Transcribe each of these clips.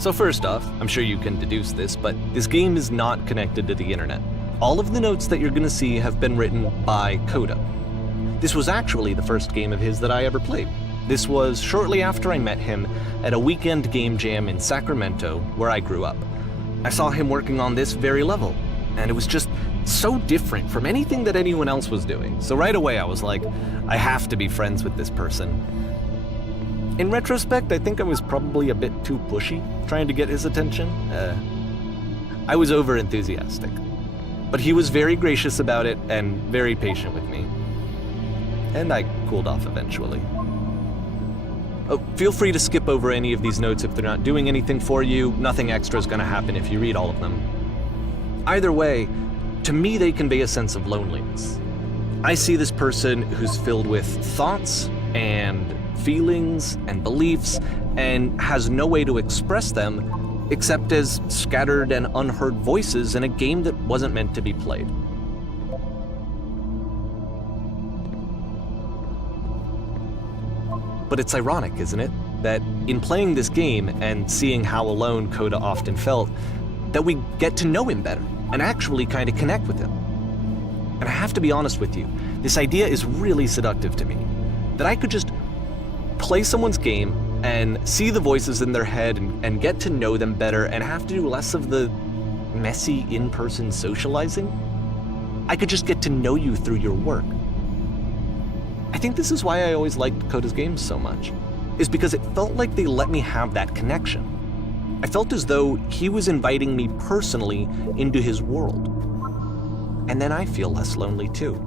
So first off, I'm sure you can deduce this, but this game is not connected to the internet. All of the notes that you're gonna see have been written by Coda. This was actually the first game of his that I ever played. This was shortly after I met him at a weekend game jam in Sacramento, where I grew up. I saw him working on this very level, and it was just so different from anything that anyone else was doing. So right away I was like, I have to be friends with this person. In retrospect, I think I was probably a bit too pushy, trying to get his attention. I was over-enthusiastic. But he was very gracious about it and very patient with me. And I cooled off eventually. Oh, feel free to skip over any of these notes if they're not doing anything for you. Nothing extra is going to happen if you read all of them. Either way, to me they convey a sense of loneliness. I see this person who's filled with thoughts and feelings and beliefs and has no way to express them except as scattered and unheard voices in a game that wasn't meant to be played. But it's ironic, isn't it, that in playing this game and seeing how alone Coda often felt, that we get to know him better and actually kind of connect with him. And I have to be honest with you, this idea is really seductive to me, that I could just play someone's game and see the voices in their head and get to know them better and have to do less of the messy in-person socializing. I could just get to know you through your work. I think this is why I always liked Coda's games so much, is because it felt like they let me have that connection. I felt as though he was inviting me personally into his world. And then I feel less lonely too.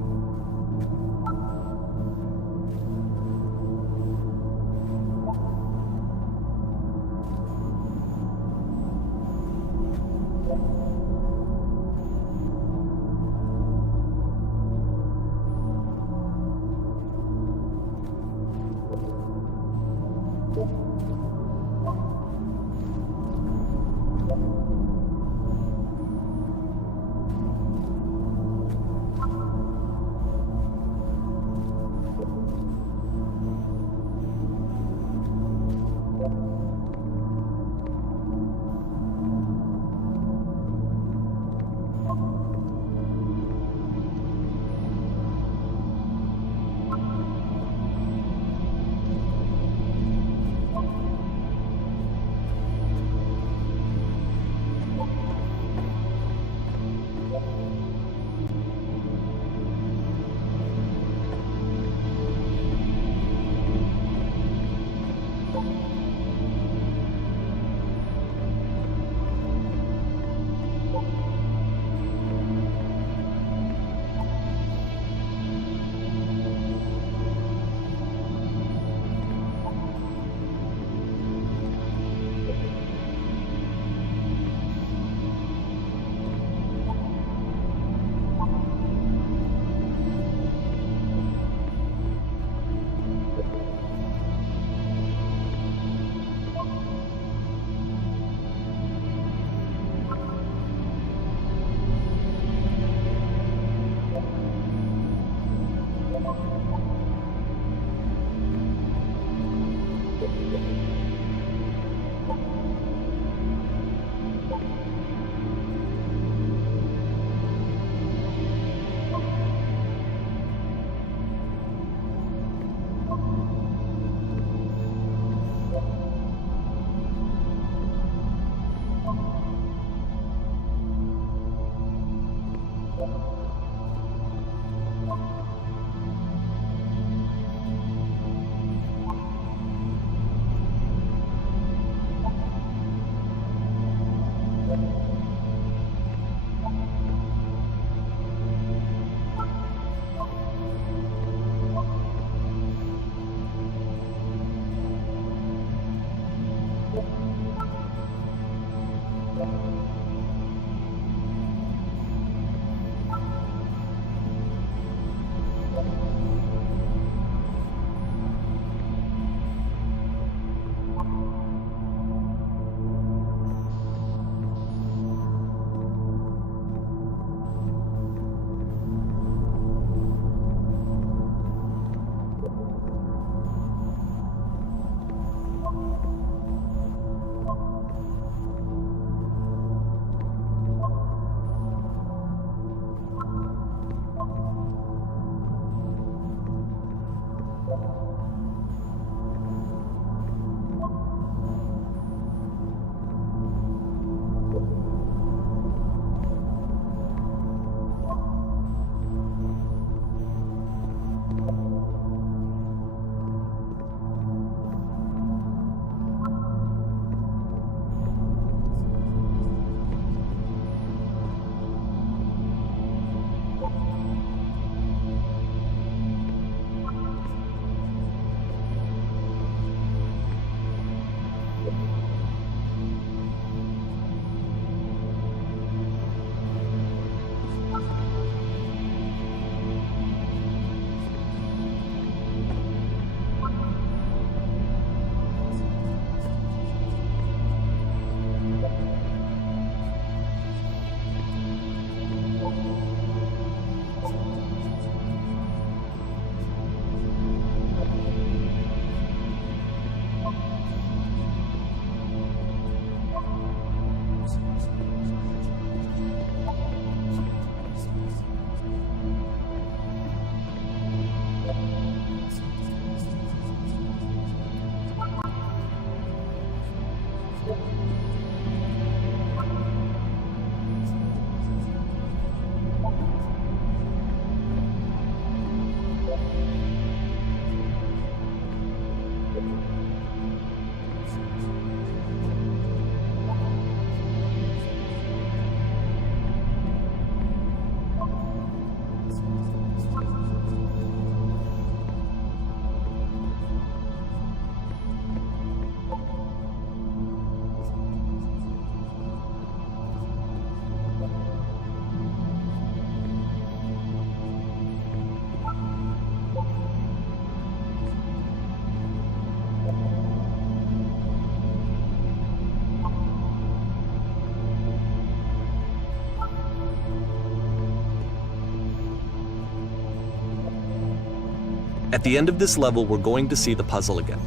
At the end of this level, we're going to see the puzzle again.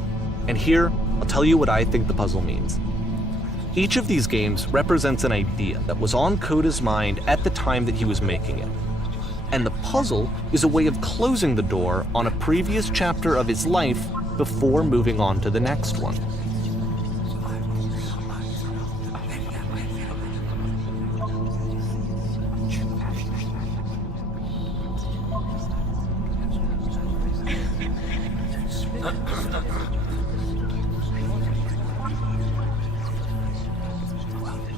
And here, I'll tell you what I think the puzzle means. Each of these games represents an idea that was on Coda's mind at the time that he was making it. And the puzzle is a way of closing the door on a previous chapter of his life before moving on to the next one.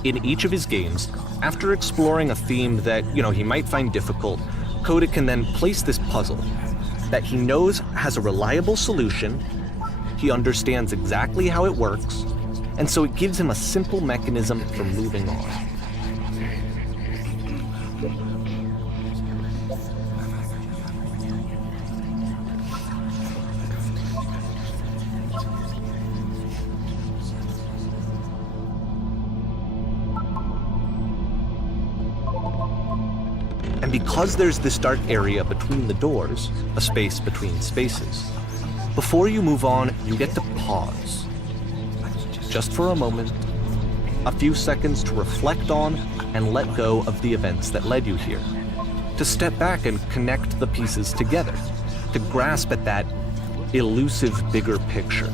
In each of his games, after exploring a theme that, he might find difficult, Coda can then place this puzzle that he knows has a reliable solution, he understands exactly how it works, and so it gives him a simple mechanism for moving on. And because there's this dark area between the doors, a space between spaces, before you move on, you get to pause. Just for a moment, a few seconds to reflect on and let go of the events that led you here. To step back and connect the pieces together. To grasp at that elusive bigger picture.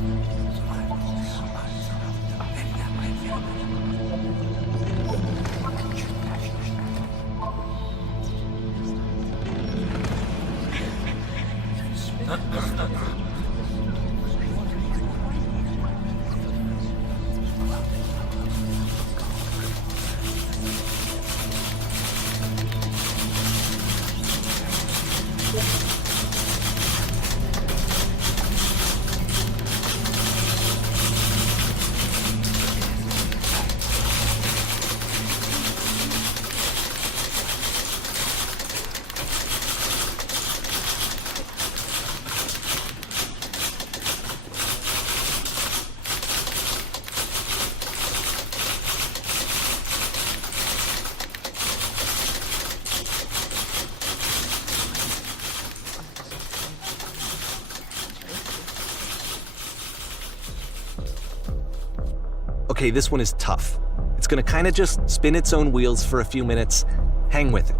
Okay, this one is tough. It's gonna kind of just spin its own wheels for a few minutes. Hang with it.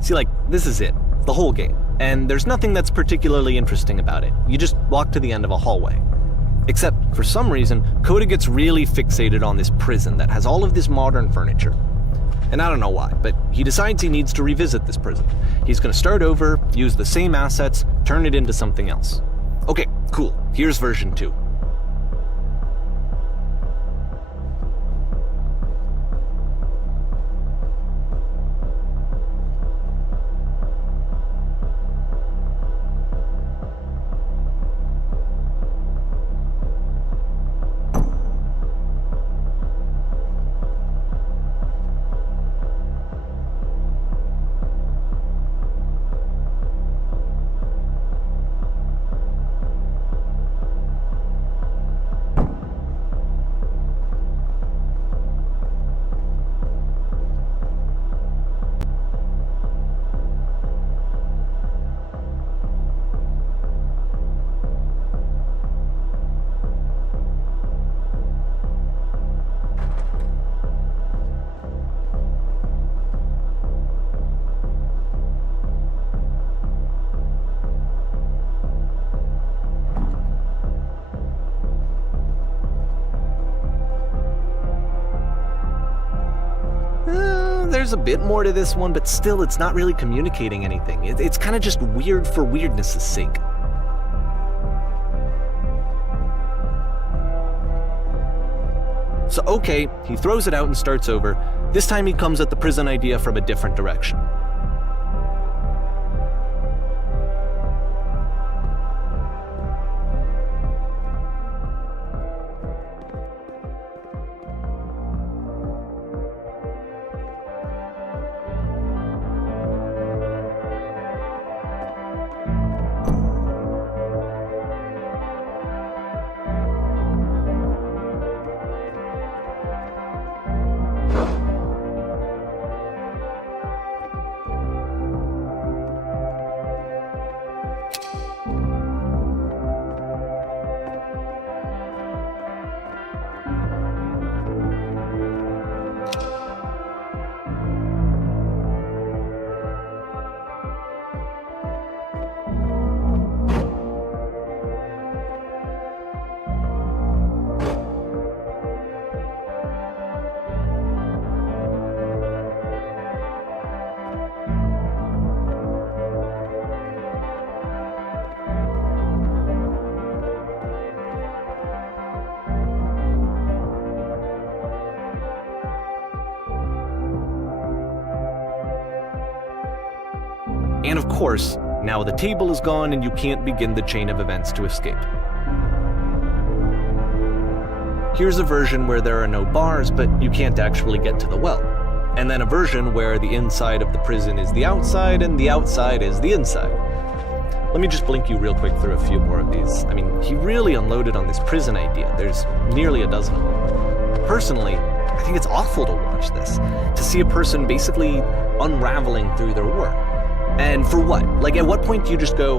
See, this is it, the whole game, and there's nothing that's particularly interesting about it. You just walk to the end of a hallway. Except, for some reason, Coda gets really fixated on this prison that has all of this modern furniture. And I don't know why, but he decides he needs to revisit this prison. He's gonna start over, use the same assets, turn it into something else. Okay, cool, here's version 2. there's a bit more to this one, but still it's not really communicating anything. It's kind of just weird for weirdness' sake. So okay, he throws it out and starts over. This time he comes at the prison idea from a different direction. And of course, now the table is gone and you can't begin the chain of events to escape. Here's a version where there are no bars, but you can't actually get to the well. And then a version where the inside of the prison is the outside and the outside is the inside. Let me just blink you real quick through a few more of these. I mean, he really unloaded on this prison idea. There's nearly a dozen of them. Personally, I think it's awful to watch this, to see a person basically unraveling through their work. And for what? Like, at what point do you just go,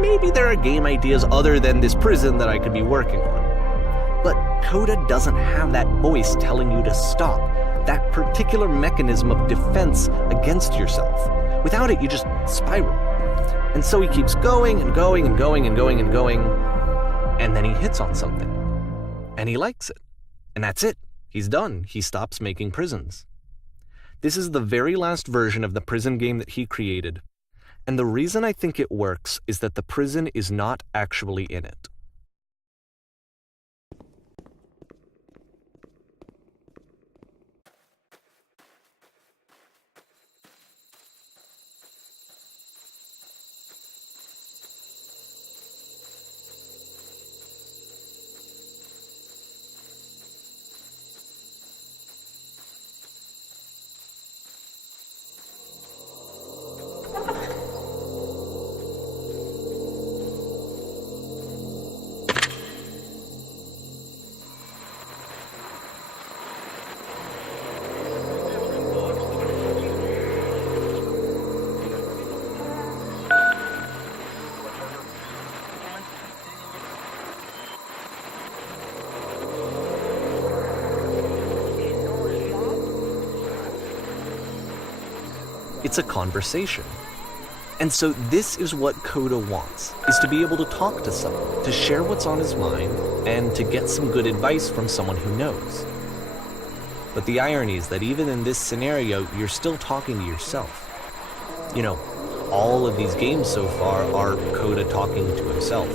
maybe there are game ideas other than this prison that I could be working on? But Coda doesn't have that voice telling you to stop, that particular mechanism of defense against yourself. Without it, you just spiral. And so he keeps going and going and going and going and going, and then he hits on something. And he likes it. And that's it. He's done. He stops making prisons. This is the very last version of the prison game that he created, and the reason I think it works is that the prison is not actually in it. It's a conversation. And so this is what Coda wants, is to be able to talk to someone, to share what's on his mind, and to get some good advice from someone who knows. But the irony is that even in this scenario, you're still talking to yourself. You know, all of these games so far are Coda talking to himself.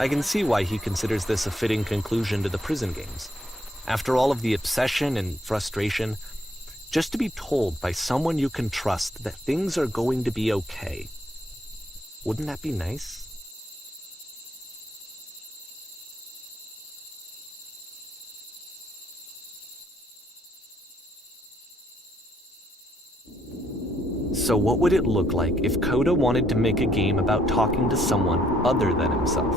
I can see why he considers this a fitting conclusion to the prison games. After all of the obsession and frustration, just to be told by someone you can trust that things are going to be okay. Wouldn't that be nice? So what would it look like if Coda wanted to make a game about talking to someone other than himself?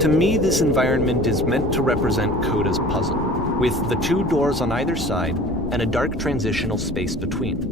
To me, this environment is meant to represent Coda's puzzle, with the two doors on either side and a dark transitional space between.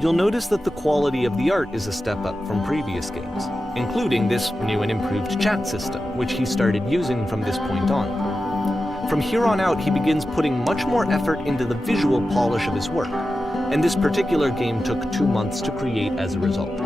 You'll notice that the quality of the art is a step up from previous games, including this new and improved chat system, which he started using from this point on. From here on out, he begins putting much more effort into the visual polish of his work, and this particular game took 2 months to create as a result.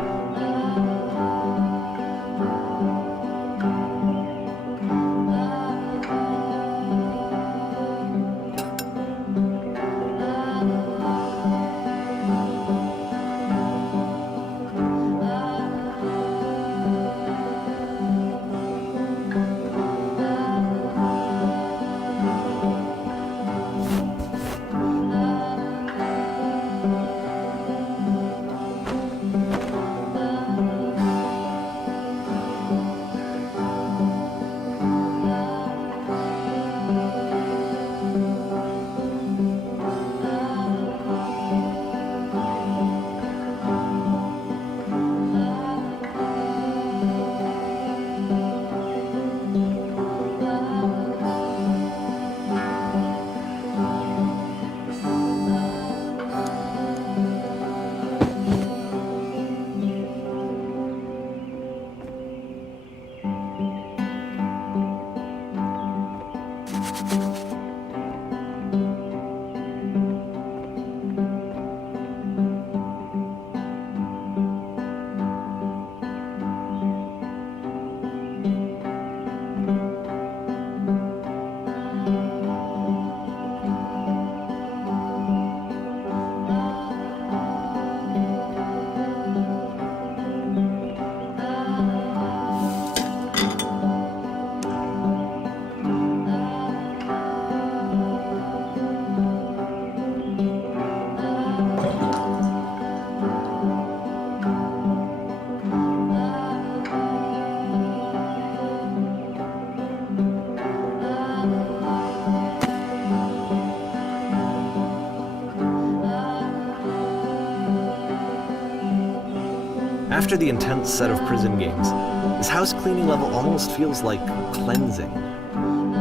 After the intense set of prison games, this house cleaning level almost feels like cleansing.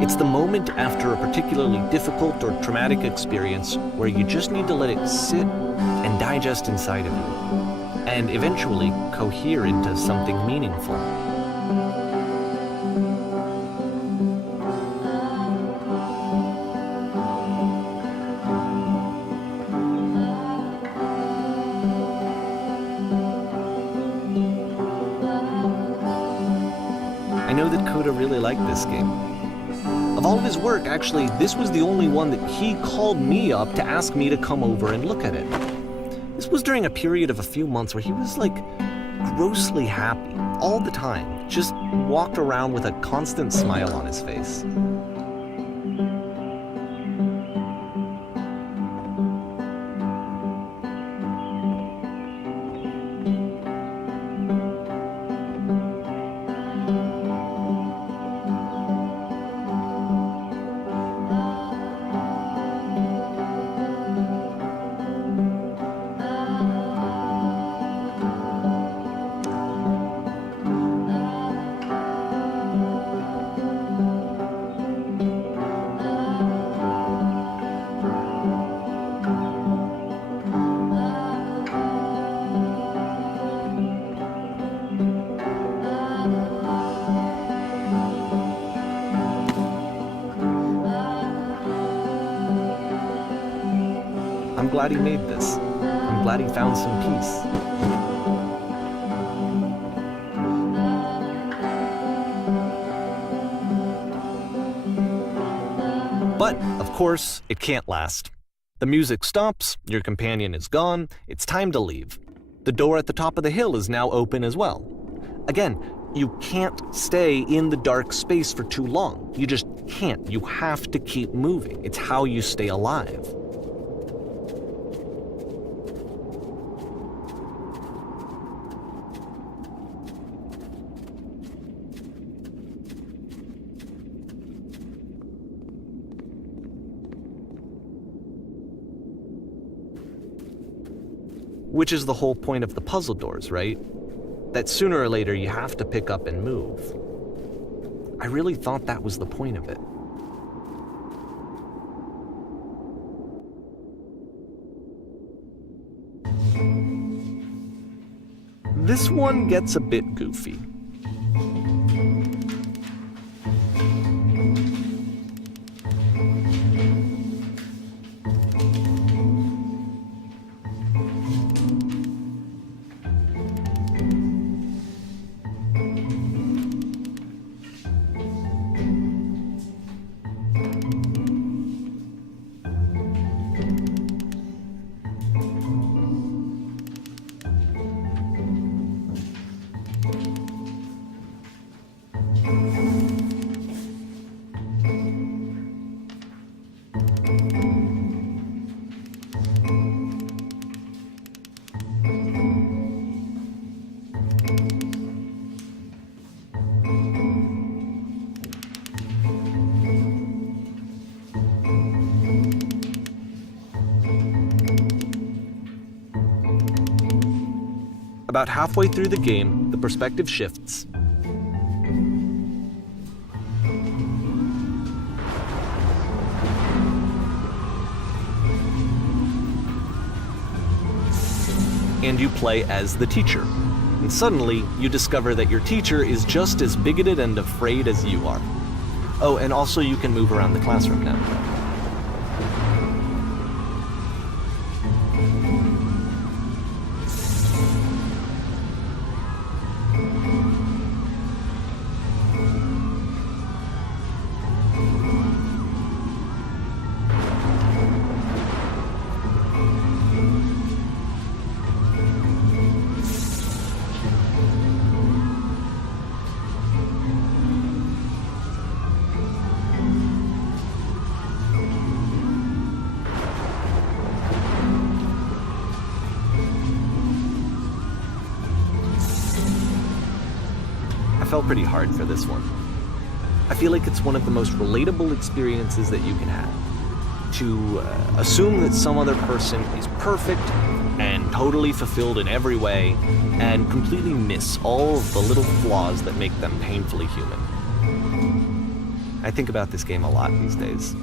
It's the moment after a particularly difficult or traumatic experience where you just need to let it sit and digest inside of you, and eventually cohere into something meaningful. I know that Coda really liked this game. Of all of his work, actually, this was the only one that he called me up to ask me to come over and look at it. This was during a period of a few months where he was like grossly happy all the time, just walked around with a constant smile on his face. glad he made this. I'm glad he found some peace. But, of course, it can't last. The music stops, your companion is gone, it's time to leave. The door at the top of the hill is now open as well. Again, you can't stay in the dark space for too long. You just can't. You have to keep moving. It's how you stay alive. Which is the whole point of the puzzle doors, right? That sooner or later you have to pick up and move. I really thought that was the point of it. This one gets a bit goofy. About halfway through the game, the perspective shifts. And you play as the teacher. And suddenly, you discover that your teacher is just as bigoted and afraid as you are. Oh, and also you can move around the classroom now. I felt pretty hard for this one. I feel like it's one of the most relatable experiences that you can have. To assume that some other person is perfect and totally fulfilled in every way, and completely miss all of the little flaws that make them painfully human. I think about this game a lot these days.